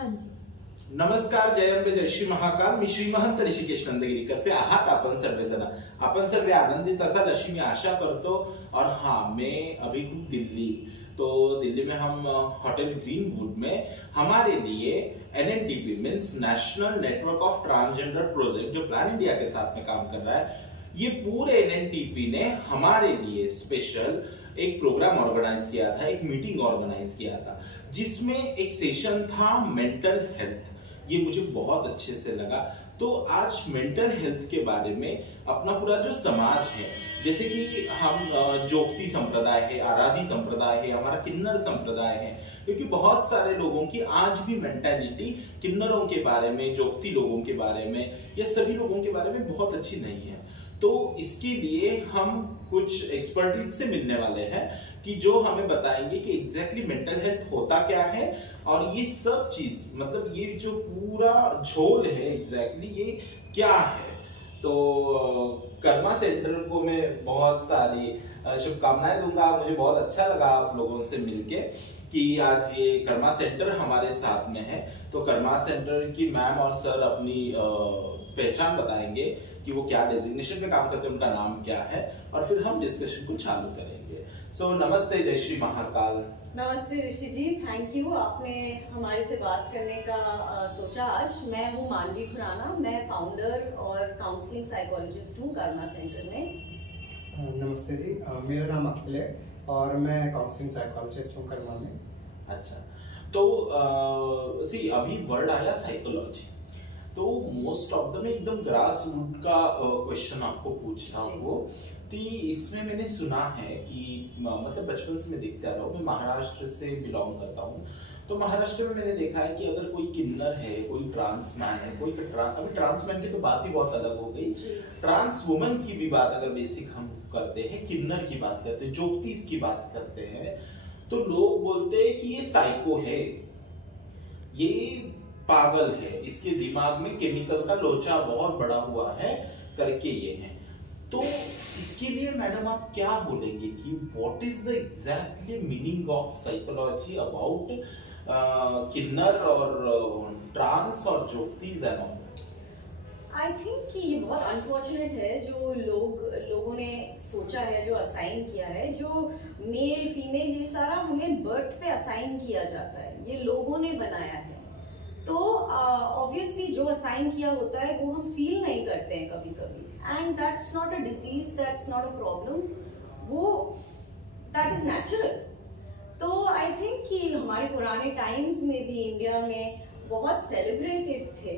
हाँ जी. नमस्कार, जय अंबे, जय श्री महाकाल. मी श्री महंत ऋषिकेश नंदगिरी. कसे आहात आपण सर्वजण? आपण सर्व आनंदित असाल अशी मी आशा करतो. और हाँ, मैं अभी हूँ दिल्ली. तो दिल्ली में हम होटल ग्रीनवुड में हमारे लिए NNTP means national network of transgender project, जो प्लान इंडिया के साथ में काम कर रहा है, ये पूरे NNTP ने हमारे लिए स्पेशल एक प्रोग्राम ऑर्गेनाइज किया था, एक मीटिंग ऑर्गेनाइज किया था, जिसमें एक सेशन था मेंटल हेल्थ. ये मुझे बहुत अच्छे से लगा. तो आज मेंटल हेल्थ के बारे में अपना पूरा जो समाज है, जैसे कि हम जोगती संप्रदाय है, आराधी संप्रदाय है, हमारा किन्नर संप्रदाय है, क्योंकि बहुत सारे लोगों की आज भी मेंटालिटी किन्नरों के बारे में, जोगती लोगों के बारे में या सभी लोगों के बारे में बहुत अच्छी नहीं है. तो इसके लिए हम कुछ एक्सपर्टीज से मिलने वाले हैं कि जो हमें बताएंगे कि एग्जैक्टली मेंटल हेल्थ होता क्या है और ये सब चीज, मतलब ये जो पूरा झोल है एग्जैक्टली ये क्या है. तो कर्मा सेंटर को मैं बहुत सारी शुभकामनाएं दूंगा. मुझे बहुत अच्छा लगा आप लोगों से मिलके कि आज ये कर्मा सेंटर हमारे साथ में है. तो कर्मा सेंटर की मैम और सर अपनी पहचान बताएंगे कि वो क्या डेजिग्नेशन पे काम करते हैं, उनका नाम क्या है, और फिर हम डिस्कशन को चालू करेंगे. सो नमस्ते, जय श्री महाकाल. नमस्ते ऋषि जी, थैंक यू, आपने हमारे से बात करने का सोचा आज. मैं हूँ मानवी खुराना, मैं फाउंडर और काउंसलिंग साइकोलॉजिस्ट हूँ कर्मा सेंटर में. नमस्ते जी, मेरा नाम अखिल है और मैं काउंसलिंग साइकोलॉजिस्ट हूँ कर्मा में. अच्छा, तो सी अभी वर्ड आया साइकोलॉजी, तो मोस्ट ऑफ द मैं एकदम ग्रास रूट का क्वेश्चन आपको पूछता हूँ. तो इसमें मैंने सुना है कि मतलब बचपन से मैं देखता रहा हूँ, मैं महाराष्ट्र से बिलोंग करता हूँ. तो महाराष्ट्र में मैंने देखा है कि अगर कोई किन्नर है, कोई ट्रांसमैन है, कोई अभी ट्रांसमैन की तो बात ही बहुत अलग हो गई, ट्रांस वुमन की भी बात अगर बेसिक हम करते हैं, किन्नर की बात करते हैं, जोगतीस की बात करते हैं, तो लोग बोलते हैं कि ये साइको है, ये पागल है, इसके दिमाग में केमिकल का लोचा बहुत बड़ा हुआ है करके ये है. तो इसके लिए मैडम आप क्या बोलेंगे कि what is the exactly meaning of psychology about किन्नर और ट्रांस और जोगतीज एंड ऑल? आई थिंक कि ये बहुत अनफॉर्चुनेट है जो लोगों ने सोचा है, जो असाइन किया है, जो मेल फीमेल ये सारा हमें बर्थ पे असाइन किया जाता है, ये लोगों ने बनाया है. तो ऑब्वियसली जो असाइन किया होता है वो हम फील नहीं करते हैं कभी कभी, and that's not a disease, that's not a problem, वो दैट इज नेचुरल. तो आई थिंक कि हमारे पुराने टाइम्स में भी इंडिया में बहुत सेलिब्रेटेड थे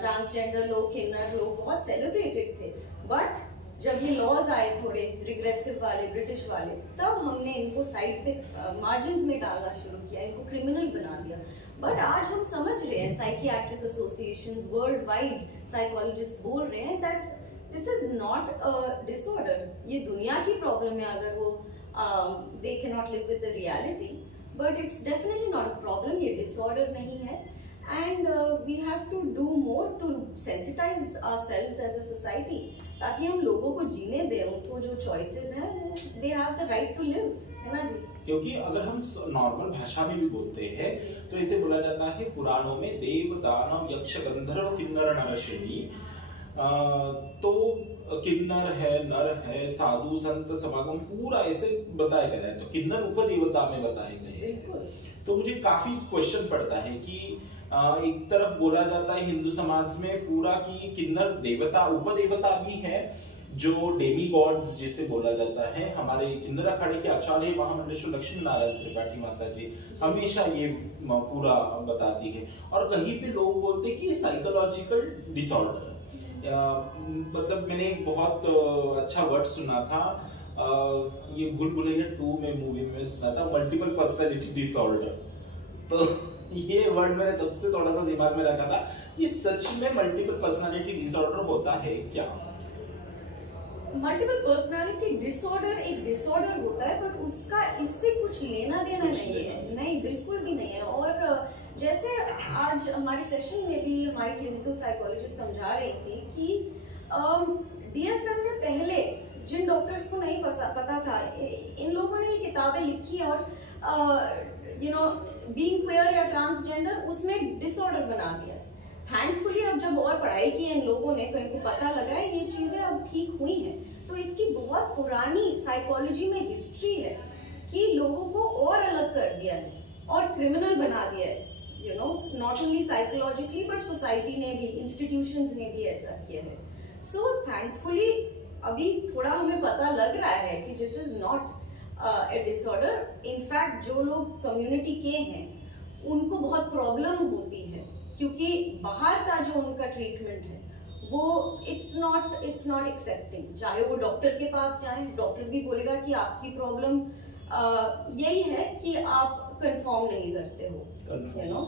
ट्रांसजेंडर लोग, किन्नर लोग बहुत सेलिब्रेटेड थे. बट जब ये लॉज आए थोड़े रिग्रेसिव वाले, ब्रिटिश वाले, तब हमने इनको साइड पे मार्जिन्स में डालना शुरू किया, इनको क्रिमिनल बना दिया. बट आज हम समझ रहे हैं, psychiatric associations worldwide psychologist बोल रहे हैं that this is not a disorder. ये दुनिया की प्रॉब्लम है अगर वो they can not live with the reality, but it's definitely not a problem. ये डिसऑर्डर नहीं है. And we have to do more to sensitise ourselves as a society, ताकि हम लोगों को जीने दें, उनको जो चॉइसेस हैं they have the right to live, है ना जी. क्योंकि अगर हम नॉर्मल भाषा में भी बोलते हैं तो इसे बोला जाता है पुराणों में देव दानव यक्ष गंधर्व किन्नर नरश्रेणी. तो किन्नर है, नर है, साधु संत समागम पूरा ऐसे बताया गया है. तो किन्नर उपदेवता में बताए गए हैं. तो मुझे काफी क्वेश्चन पड़ता है कि एक तरफ बोला जाता है हिंदू समाज में पूरा कि किन्नर देवता उपदेवता भी है, जो डेमी गॉड्स जिसे बोला जाता है. हमारे किन्नर अखाड़े के आचार्य महामंडलेश्वर लक्ष्मी नारायण त्रिपाठी माता जी हमेशा ये पूरा बताती है. और कहीं पे लोग बोलते हैं कि ये साइकोलॉजिकल डिसऑर्डर है. मतलब मैंने एक बहुत अच्छा वर्ड सुना था, ये भूल भुलैया 2 में मूवी में सुना था, मल्टीपल पर्सनालिटी डिसऑर्डर. तो ये वर्ड मैंने तब से थोड़ा सा दिमाग में रखा था. ये सच में मल्टीपल पर्सनालिटी डिसऑर्डर होता है क्या? मल्टीपल पर्सनालिटी डिसऑर्डर एक डिसऑर्डर होता है, बट उसका इससे कुछ लेना देना नहीं है. नहीं, बिल्कुल भी नहीं है. और जैसे आज हमारे सेशन में भी हमारी क्लिनिकल साइकोलॉजिस्ट समझा रही थी कि DSM ने पहले जिन डॉक्टर्स को नहीं पता था, इन लोगों ने ये किताबें लिखी और बीइंग क्वेयर या ट्रांसजेंडर उसमें डिसऑर्डर बना दिया है। थैंकफुली अब जब और पढ़ाई की है इन लोगों ने तो इनको पता लगा है ये चीजें अब ठीक हुई हैं। तो इसकी बहुत पुरानी साइकोलॉजी में हिस्ट्री है कि लोगों को और अलग कर दिया है और क्रिमिनल बना दिया है, you know, not only psychologically but society ने भी, इंस्टीट्यूशंस ने भी ऐसा किया है। सो थैंकफुली अभी थोड़ा हमें पता लग रहा है कि this is not a disorder. In fact जो लोग कम्युनिटी के हैं उनको बहुत प्रॉब्लम होती है क्योंकि बाहर का जो उनका ट्रीटमेंट है वो इट्स नॉट एक्सेप्टिंग। चाहे वो डॉक्टर के पास जाए, डॉक्टर भी बोलेगा कि आपकी प्रॉब्लम यही है कि आप कंफर्म नहीं करते हो, यू नो।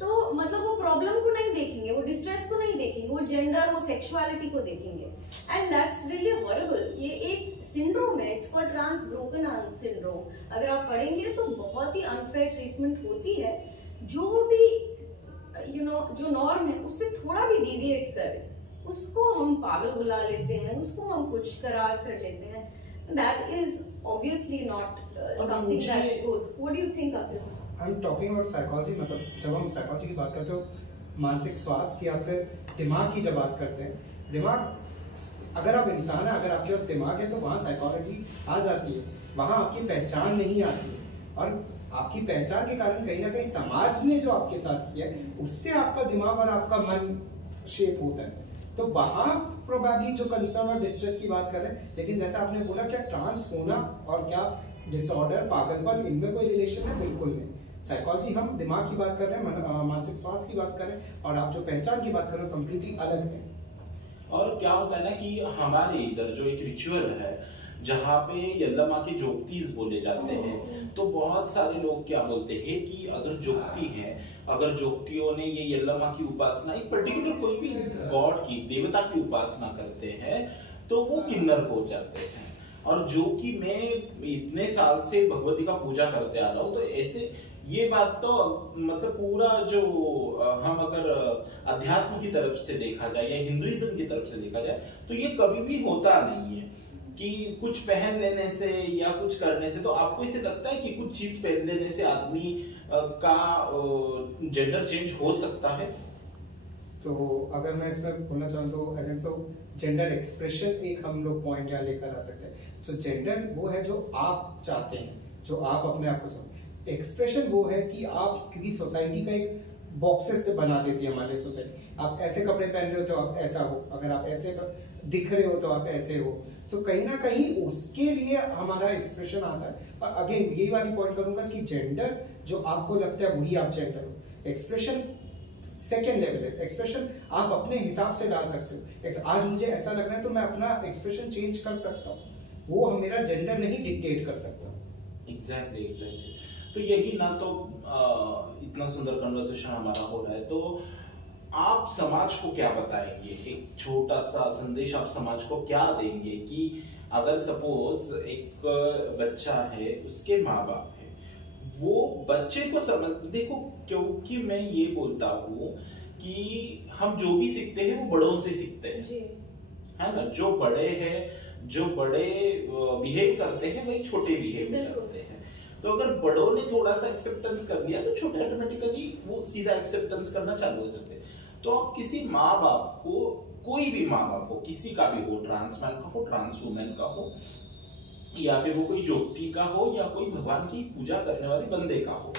तो मतलब वो प्रॉब्लम को नहीं देखेंगे, वो डिस्ट्रेस को नहीं देखेंगे, वो जेंडर, वो सेक्सुअलिटी को देखेंगे। And that's really horrible. ये एक सिंड्रोम है, it's called trans broken syndrome. अगर आप पढ़ेंगे तो बहुत ही अनफेयर ट्रीटमेंट होती है। जो भी यू नो जो नॉर्म है उससे थोड़ा भी डिविएट करे उसको हम पागल बुला लेते हैं, उसको हम कुछ करार कर लेते हैं। That is obviously not something that's good. What do you think Akhil? I am talking about psychology. मतलब जब हम साइकोलॉजी की बात करते हो, मानसिक स्वास्थ्य या फिर दिमाग की जब बात करते हैं, दिमाग, अगर आप इंसान है, अगर आपके पास दिमाग है तो वहाँ साइकोलॉजी आ जाती है, वहाँ आपकी पहचान नहीं आती है। और आपकी पहचान के कारण कहीं ना कहीं समाज ने जो आपके साथ किया है उससे आपका दिमाग और आपका मन शेप होता है। तो वहाँ प्रोबेबली जो कंसर्न और डिस्ट्रेस की बात कर रहे हैं, लेकिन जैसा आपने बोला क्या ट्रांस होना और क्या डिसऑर्डर, पागलपन, इनमें कोई रिलेशन है? बिल्कुल नहीं। साइकोलॉजी हम दिमाग की बात कर रहे हैं, मानसिक स्वास्थ्य की बात कर रहे हैं, और आप जो पहचान की बात कर रहे हो कंप्लीटली अलग है। और क्या होता है ना कि हमारे इधर जो एक रिचुअल है जहाँ पे यल्लमा के जोगतीज बोले जाते हैं, तो बहुत सारे लोग क्या बोलते हैं कि अगर जोगती है, अगर जोगतियों ने ये यल्लमा की उपासना, एक पर्टिकुलर कोई भी गॉड की, देवता की उपासना करते हैं तो वो किन्नर हो जाते हैं। और जो कि मैं इतने साल से भगवती का पूजा करते आ रहा हूँ, तो ऐसे ये बात तो मतलब पूरा जो हम अगर अध्यात्म की तरफ से देखा जाए या हिंदुइज्म की तरफ से देखा जाए तो ये कभी भी होता नहीं है कि कुछ पहन लेने से या कुछ करने से। तो आपको इसे लगता है कि कुछ चीज पहन लेने से आदमी का जेंडर चेंज हो सकता है? तो अगर मैं इसमें बोलना चाहूँ तो I think so gender expression एक हम लोग पॉइंट यहाँ लेकर आ सकते हैं। सो जेंडर वो है जो आप चाहते हैं, जो आप अपने आप को समझ। एक्सप्रेशन वो है कि आप, क्योंकि सोसाइटी का एक बॉक्सेस बना देती है हमारे सोसाइटी। आप ऐसे कपड़े पहन रहे हो तो आप ऐसा हो, अगर आप ऐसे दिख रहे हो तो आप ऐसे हो। तो कहीं ना कहीं उसके लिए हमारा एक्सप्रेशन आता है। और अगेन यही वाली पॉइंट करूंगा कि जेंडर जो आपको लगता है वही आप जेंडर हो। एक्सप्रेशन सेकेंड लेवल है। एक्सप्रेशन आप अपने हिसाब से डाल सकते हो। आज मुझे ऐसा लग रहा है तो मैं अपना एक्सप्रेशन चेंज कर सकता हूँ, वो मेरा जेंडर नहीं डिक्टेट कर सकता। एग्जैक्टली। तो यही ना, तो इतना सुंदर कन्वर्सेशन हमारा हो रहा है, तो आप समाज को क्या बताएंगे? एक छोटा सा संदेश आप समाज को क्या देंगे कि अगर सपोज एक बच्चा है, उसके माँ बाप है, वो बच्चे को समझ, देखो क्योंकि मैं ये बोलता हूँ कि हम जो भी सीखते हैं वो बड़ों से सीखते हैं, है ना। जो बड़े हैं, जो बड़े बिहेव करते हैं वही छोटे बिहेव करते हैं। तो अगर बड़ों ने थोड़ा सा एक्सेप्टेंस कर लिया तो छोटे ऑटोमेटिकली वो सीधा एक्सेप्टेंस करना चालू हो जाते हैं। तो आप किसी माँ बाप को, कोई भी माँ बाप हो, किसी का भी हो, ट्रांस मैन का हो, ट्रांस वुमेन का हो, या फिर वो कोई ज्योति का हो, या कोई भगवान की पूजा करने वाले बंदे का हो,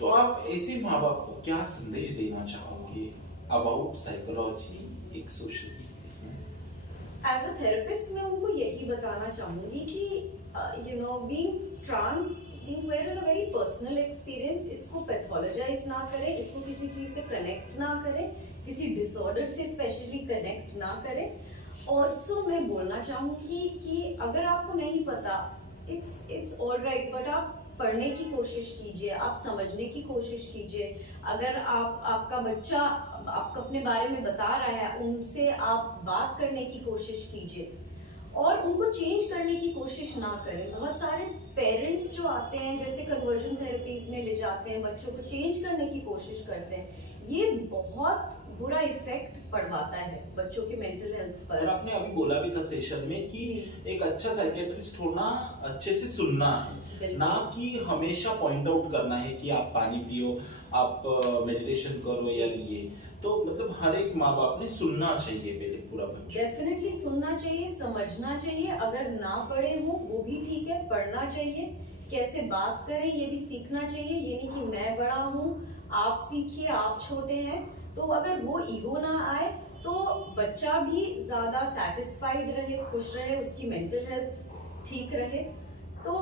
तो आप ऐसे माँ बाप को क्या संदेश देना चाहोगे अबाउट साइकोलॉजी, एक सोशल इसमें? एज अ थेरेपिस्ट मैं उनको यही बताना चाहूंगी कि you know being trans, being queer is a very personal experience. इसको पैथोलॉजाइज ना करें, इसको किसी चीज से कनेक्ट ना करें, किसी डिसऑर्डर से स्पेशली कनेक्ट ना करें। और सो मैं बोलना चाहूंगी कि अगर आपको नहीं पता, इट्स ऑल राइट, बट आप पढ़ने की कोशिश कीजिए, आप समझने की कोशिश कीजिए। अगर आपका बच्चा आपको अपने बारे में बता रहा है, उनसे आप बात करने की कोशिश कीजिए और उनको चेंज करने की कोशिश ना करें। बहुत सारे पेरेंट्स जो आते हैं, जैसे कन्वर्जन थेरेपीज में ले जाते हैं, बच्चों को चेंज करने की कोशिश करते हैं। ये बहुत बुरा इफेक्ट पड़वाता है बच्चों के मेंटल हेल्थ पर। और आपने अभी बोला भी था सेशन में कि एक अच्छा साइकियाट्रिस्ट होना अच्छे से सुनना है, ना कि हमेशा पॉइंट आउट करना है कि आप पानी पियो, आप मेडिटेशन करो या ये। तो मतलब हर एक माँ बाप ने सुनना चाहिए पहले पूरा बच्चा। डेफिनेटली सुनना चाहिए, समझना चाहिए, अगर ना पढ़े हो वो भी ठीक है, पढ़ना चाहिए, कैसे बात करें ये भी सीखना चाहिए। ये नहीं कि मैं बड़ा हूँ आप सीखिए, आप छोटे हैं। तो अगर वो ईगो ना आए तो बच्चा भी ज्यादा सेटिस्फाइड रहे, खुश रहे, उसकी मेंटल हेल्थ ठीक रहे। तो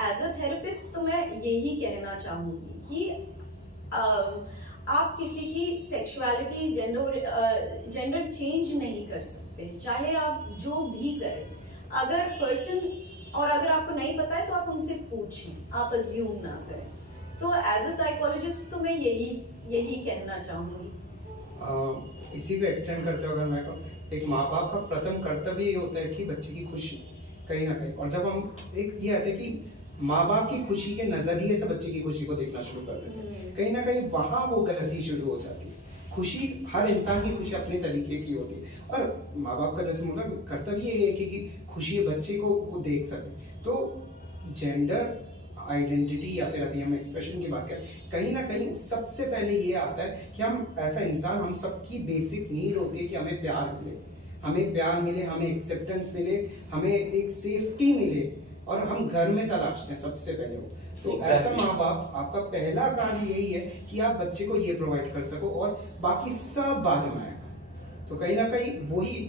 एज अ थेरेपिस्ट तो मैं यही कहना चाहूंगी कि आप किसी की सेक्सुअलिटी, जेंडर चेंज नहीं कर सकते, चाहे आप जो भी करें। अगर पर्सन, और अगर आपको नहीं पता है तो आप उनसे पूछें, आप अज्यूम ना करें। तो एज अ साइकोलॉजिस्ट तो मैं यही कहना चाहूंगी। इसी पे एक्सटेंड करते हुए अगर मैं कहूँ, एक माँ बाप का प्रथम कर्तव्य ये होता है कि बच्चे की खुशी कहीं ना कहीं, और जब हम एक ये आते हैं कि माँ बाप की खुशी के नजरिए से बच्चे की खुशी को देखना शुरू कर देते हैं, कहीं ना कहीं वहां वो गलती शुरू हो जाती है। खुशी, हर इंसान की खुशी अपने तरीके की होती है, और माँ बाप का जैसे मतलब कर्तव्य ये है कि खुशी बच्चे को देख सके। तो जेंडर आइडेंटिटी या फिर अभी हम एक्सप्रेशन की बात करें, कहीं ना कहीं सबसे पहले ये आता है कि हम ऐसा इंसान, हम सबकी बेसिक नीड होती है कि हमें प्यार मिले, हमें प्यार मिले, हमें एक्सेप्टेंस मिले, हमें एक सेफ्टी मिले, और हम घर में तलाशते हैं सबसे पहले वो। तो ऐसा माँ बाप, आपका पहला काम यही है कि आप बच्चे को ये प्रोवाइड कर सको, और बाकी सब बाद में आएगा। तो कहीं ना कहीं वही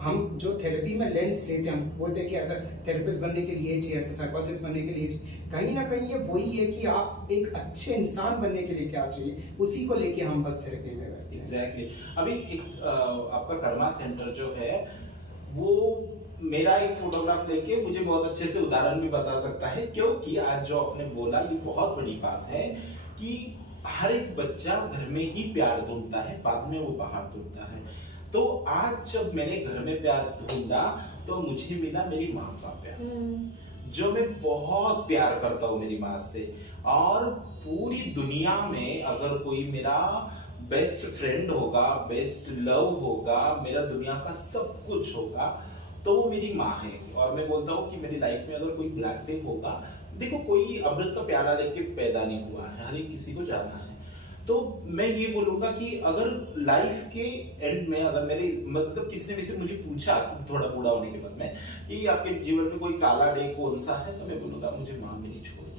हम जो थेरेपी में लेंस लेते हैं, हम बोलते हैं कि ऐसा थेरेपिस्ट बनने के लिए चाहिए, ऐसा साइकोलॉजिस्ट बनने के लिए चाहिए, कहीं ना कहीं ये वही है कि आप एक अच्छे इंसान बनने के लिए क्या चाहिए, उसी को लेके हम बस थेरेपी में रहते हैं। एग्जैक्टली। अभी एक आपका कर्मा सेंटर जो है वो मेरा एक फोटोग्राफ लेके मुझे बहुत अच्छे से उदाहरण भी बता सकता है, क्योंकि आज जो आपने बोला ये बहुत बड़ी बात है कि हर एक बच्चा घर में ही प्यार ढूंढता है, बाद में वो बाहर ढूंढता है। तो आज जब मैंने घर में प्यार ढूंढा तो मुझे मिला मेरी माँ का प्यार, जो मैं बहुत प्यार करता हूँ मेरी माँ से। और पूरी दुनिया में अगर कोई मेरा बेस्ट फ्रेंड होगा, बेस्ट लव होगा, मेरा दुनिया का सब कुछ होगा, तो वो मेरी माँ है। और मैं बोलता हूँ कि मेरी लाइफ में अगर कोई ब्लैक डे होगा, देखो कोई अमृत का प्याला लेके पैदा नहीं हुआ है, हर एक किसी को जाना है। तो मैं ये बोलूंगा कि अगर लाइफ के एंड में अगर मेरे मतलब किसी ने मुझे पूछा थोड़ा बूढ़ा होने के बाद में कि आपके जीवन में कोई काला डे कौन सा है, तो मैं बोलूंगा मुझे माँ मेरी छोड़ दी।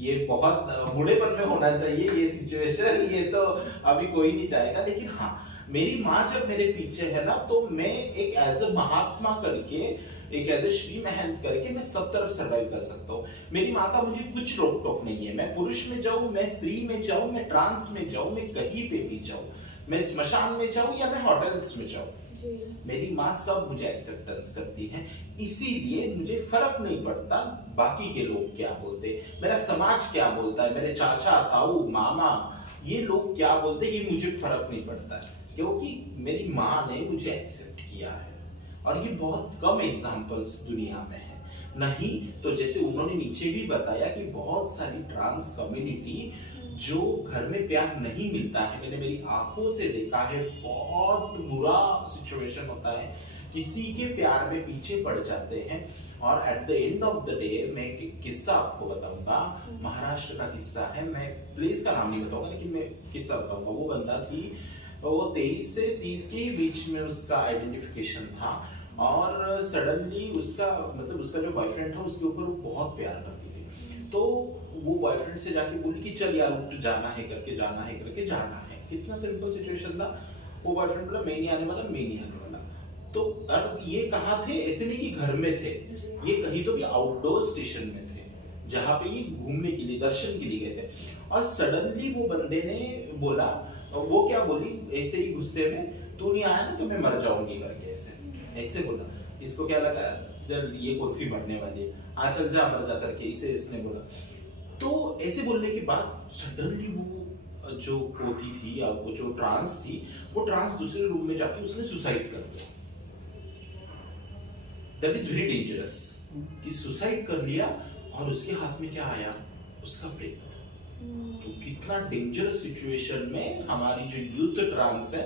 ये बहुत बूढ़ेपन में होना चाहिए ये सिचुएशन, ये तो अभी कोई नहीं चाहेगा। लेकिन हाँ, मेरी माँ जब मेरे पीछे है ना, तो मैं एक एज अ महात्मा करके, एक एज अ श्री महंत करके मैं सब तरफ सर्वाइव कर सकता हूँ। मेरी माँ का मुझे कुछ रोक टोक नहीं है। मैं पुरुष में जाऊं, मैं स्त्री में जाऊं, मैं ट्रांस में जाऊं, मैं कहीं पे भी जाऊं, मैं स्मशान में जाऊं या मैं होटल्स में जाऊं, मेरी माँ सब मुझे एक्सेप्टेंस करती है। इसीलिए मुझे फर्क नहीं पड़ता बाकी के लोग क्या बोलते, मेरा समाज क्या बोलता है, मेरे चाचा ताऊ मामा ये लोग क्या बोलते, ये मुझे फर्क नहीं पड़ता, क्योंकि मेरी माँ ने मुझे एक्सेप्ट किया है। और ये बहुत कम एग्जांपल्स दुनिया में है। नहीं तो जैसे उन्होंने नीचे भी बताया कि बहुत सारी ट्रांस कम्युनिटी जो घर में प्यार नहीं मिलता है, मैंने मेरी आंखों से देखा है, बहुत बुरा सिचुएशन होता है, किसी के प्यार में पीछे पड़ जाते हैं। और at the end of the day मैं एक किस्सा आपको बताऊंगा, महाराष्ट्र का किस्सा है, मैं प्लेस का नाम नहीं बताऊंगा लेकिन मैं किस्सा बताऊंगा। वो बंदा थी, वो 23 से 30 के बीच में उसका आइडेंटिफिकेशन था, और सडनली उसका मतलब उसका जो बॉयफ्रेंड था उसके ऊपर वो बहुत प्यार करती थी। तो वो बॉयफ्रेंड से जाके बोली कि चल यार उठ, जाना है करके जाना है करके जाना है। कितना सिंपल सिचुएशन था। वो बॉयफ्रेंड बोला मैं नहीं आने वाला, मैं नहीं आने वाला। तो अब ये कहाँ थे, ऐसे नहीं कि घर में थे, ये कहीं तो भी आउटडोर स्टेशन में थे जहाँ पे ये घूमने के लिए, दर्शन के लिए गए थे। और सडनली वो बंदे ने बोला, वो क्या बोली ऐसे ही गुस्से में, तू नहीं आया ना तो मैं मर जाऊंगी करके ऐसे बोला। इसको क्या लगा, चल ये कौन सी मरने वाली है, हाँ चल जा मर जा करके इसे इसने बोला। तो ऐसे बोलने के बाद सडनली वो जो पोती थी या वो जो ट्रांस थी, वो ट्रांस दूसरे रूम में जाके उसने सुसाइड कर लिया। दैट इज वेरी डेंजरस कि सुसाइड कर लिया और उसके हाथ में क्या आया, उसका ब्रेक। तो कितना डेंजरस सिचुएशन में हमारी जो यूथ ट्रांस है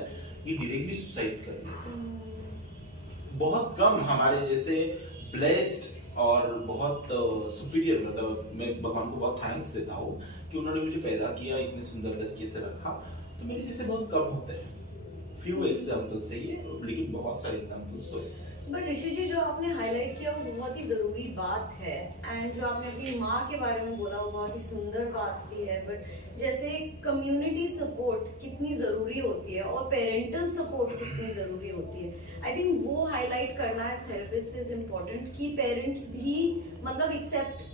ये डायरेक्टली सुसाइड कर लेते हैं। बहुत कम हमारे जैसे ब्लेस्ड और बहुत सुपीरियर, मतलब मैं भगवान को बहुत थैंक्स देता हूँ कि उन्होंने मुझे पैदा किया, इतने सुंदर तरीके से रखा। तो मेरे जैसे बहुत कम होते हैं, फ्यू एग्जाम्पल्स है ये, लेकिन बहुत सारे एग्जाम्पल्स तो ऐसे हैं। बट ऋषि जी, जो आपने हाईलाइट किया वो बहुत ही जरूरी बात है, एंड जो आपने अपनी माँ के बारे में बोला वो बहुत ही सुंदर बात भी है। बट जैसे कम्युनिटी सपोर्ट कितनी जरूरी होती है और पेरेंटल सपोर्ट कितनी जरूरी होती है, आई थिंक वो हाईलाइट करना एज थेरेपिस्ट इज इम्पोर्टेंट कि पेरेंट्स भी मतलब एक्सेप्ट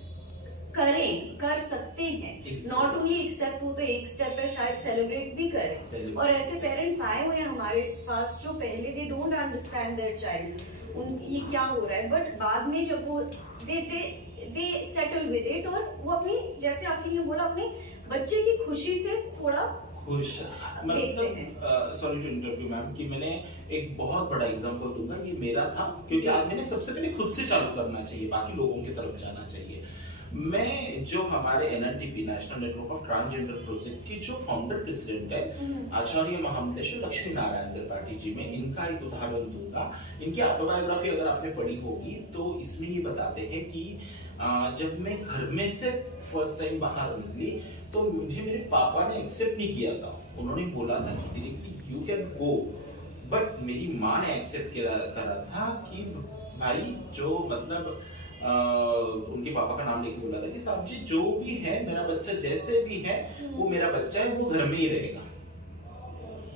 कर सकते हैं। नॉट ओनली एक्सेप्ट, वो तो एक स्टेप है, शायद सेलिब्रेट भी करें। और ऐसे पेरेंट्स आए हुए हैं हमारे पास जो पहले they don't understand their child, ये क्या हो रहा है, बट बाद में जब वो दे सेटल विद इट, और वो अपनी, जैसे अखिल ने बोला, अपने बच्चे की खुशी से थोड़ा खुश, मतलब सॉरी टू इंटरव्यू मैम, कि मैंने एक बहुत बड़ा एग्जांपल दूंगा, ये मेरा था, क्योंकि आदमी ने सबसे पहले खुद से चालू करना चाहिए, बाकी लोगों की तरफ जाना चाहिए। मैं जो हमारे NNTP national network of transgender project की जो फाउंडर प्रेसिडेंट है आचार्य महामंडलेश्वर लक्ष्मी नारायण त्रिपाठी जी, मैं इनका एक उदाहरण दूंगा। इनकी ऑटोबायोग्राफी अगर आपने पढ़ी होगी तो इसमें ये बताते हैं कि जब मैं घर में से फर्स्ट टाइम बाहर निकली तो मुझे मेरे पापा ने एक्सेप्ट नहीं किया था। उन्होंने बोला था कि directly you can go, but मेरी माँ ने एक्सेप्ट करा था कि भाई जो मतलब उनके पापा का नाम लेके बोला था कि साहब जी जो भी है, मेरा बच्चा जैसे भी है वो मेरा बच्चा है, वो घर में ही रहेगा,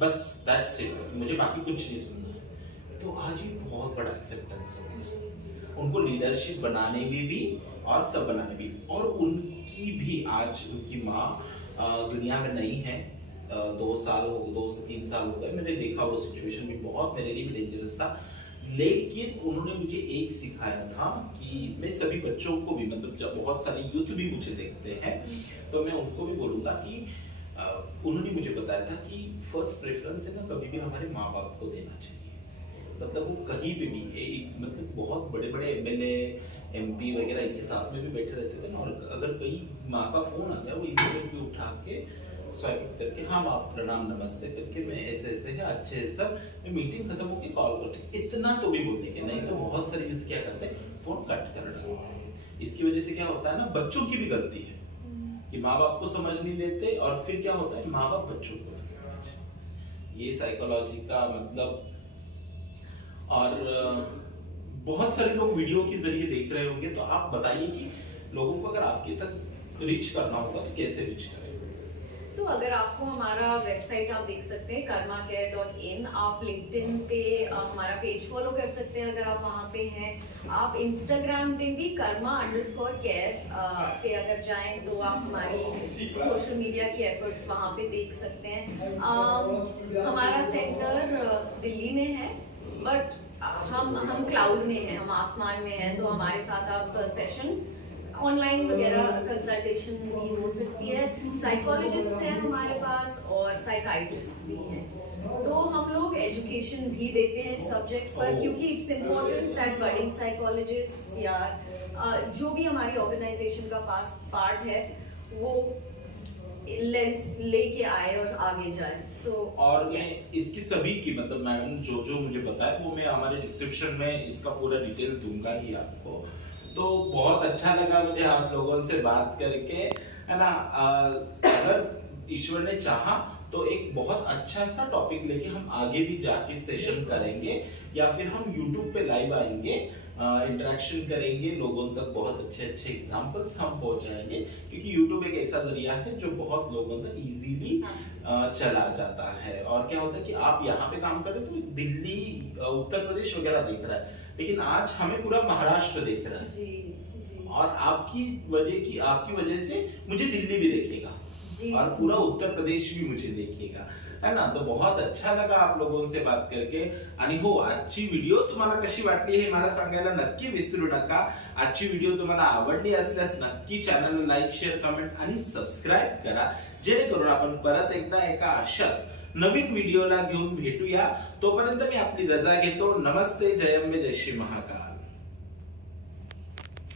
बस दैट्स इट, मुझे बाकी कुछ नहीं सुनना है। तो आज ये बहुत बड़ा एक्सेप्टेंस हो गया, उनको लीडरशिप बनाने में भी और सब बनाने भी। और उनकी भी आज उनकी माँ दुनिया में नहीं है, 2 से 3 साल हो गए। मैंने देखा वो सिचुएशन भी बहुत मेरे लिए भी डेंजरस था, लेकिन उन्होंने मुझे एक सिखाया था कि मैं सभी बच्चों को भी, मतलब जब बहुत सारे यूथ भी मुझे देखते हैं तो मैं उनको भी बोलूंगा कि उन्होंने मुझे बताया था कि फर्स्ट प्रेफरेंस है ना कभी भी हमारे माँ बाप को देना चाहिए। मतलब वो कहीं पे भी मतलब बहुत बड़े बड़े MLA MP वगैरह इनके साथ में भी बैठे रहते थे ना, और अगर कहीं माँ का फोन आ जाए वो इमीडिएटली उठा के स्वाइप करके हाँ आप प्रणाम नमस्ते करके मैं ऐसे है अच्छे सब, मैं मीटिंग खत्म होकर कॉल करते, इतना तो भी बोलने के। नहीं तो बहुत सारे यूथ क्या करते हैं, फोन कट कर देते हैं। इसकी वजह से क्या होता है ना, बच्चों की भी गलती है कि माँ बाप को समझ नहीं लेते, और फिर क्या होता है माँ बाप बच्चों को नहीं समझ। ये साइकोलॉजी का मतलब, और बहुत सारे लोग वीडियो के जरिए देख रहे होंगे, तो आप बताइए कि लोगों को अगर आपके तक रीच करना होगा तो कैसे रीच करें? तो अगर आपको हमारा वेबसाइट आप देख सकते हैं karmacare.in, आप लिंक्डइन पे हमारा पेज फॉलो कर सकते हैं अगर आप वहाँ पे हैं। आप इंस्टाग्राम पे भी karma_care पे अगर जाएं तो आप हमारी सोशल मीडिया की एफर्ट्स वहाँ पे देख सकते हैं। हमारा सेंटर दिल्ली में है, बट हम क्लाउड में हैं, हम आसमान में हैं, तो हमारे साथ आप सेशन ऑनलाइन वगैरह कंसल्टेशन भी हो सकती है। साइकोलॉजिस्ट हैं हमारे पास और साइकाइट्रिस्ट भी हैं, तो हम लोग एजुकेशन भी देते हैं सब्जेक्ट पर, क्योंकि it's important that budding psychologist या जो भी हमारी ऑर्गेनाइजेशन का पार्ट है वो लेंस लेके आए और आगे जाए। और इसकी सभी की मतलब मैडम जो मुझे बताया वो मैं हमारे डिस्क्रिप्शन में इसका पूरा डिटेल दूंगा ही आपको। तो बहुत अच्छा लगा मुझे आप लोगों से बात करके, है ना। अगर ईश्वर ने चाहा तो एक बहुत अच्छा सा टॉपिक लेके हम आगे भी जाके सेशन करेंगे, या फिर हम YouTube पे लाइव आएंगे, इंटरेक्शन करेंगे लोगों तक, बहुत अच्छे एग्जांपल्स हम पहुंचाएंगे, क्योंकि YouTube एक ऐसा जरिया है जो बहुत लोगों तक इजीली चला जाता है। और क्या होता है कि आप यहाँ पे काम करें तो दिल्ली उत्तर प्रदेश वगैरह देख रहा है, लेकिन आज हमें पूरा महाराष्ट्र देख रहा है जी। और आपकी वजह से मुझे दिल्ली भी देखेगा और पूरा उत्तर प्रदेश भी मुझे देखेगा, है ना। तो बहुत अच्छा लगा आप लोगों से बात करके। आणि हो, आजची व्हिडिओ तुम्हाला कशी वाटली हे मला सांगायला नक्की विसरू नका। आजची व्हिडिओ तुम्हाला आवडली असल्यास नक्की चॅनलला लाईक, शेअर, कमेंट आणि सबस्क्राइब करा, जेणेकरून आपण परत एकदा एका अशाच नवीन व्हिडिओला घेऊन भेटूया। तोपर्यंत मी आपली रजा घेतो। नमस्ते, जय अंबे, जय श्री महाकाल।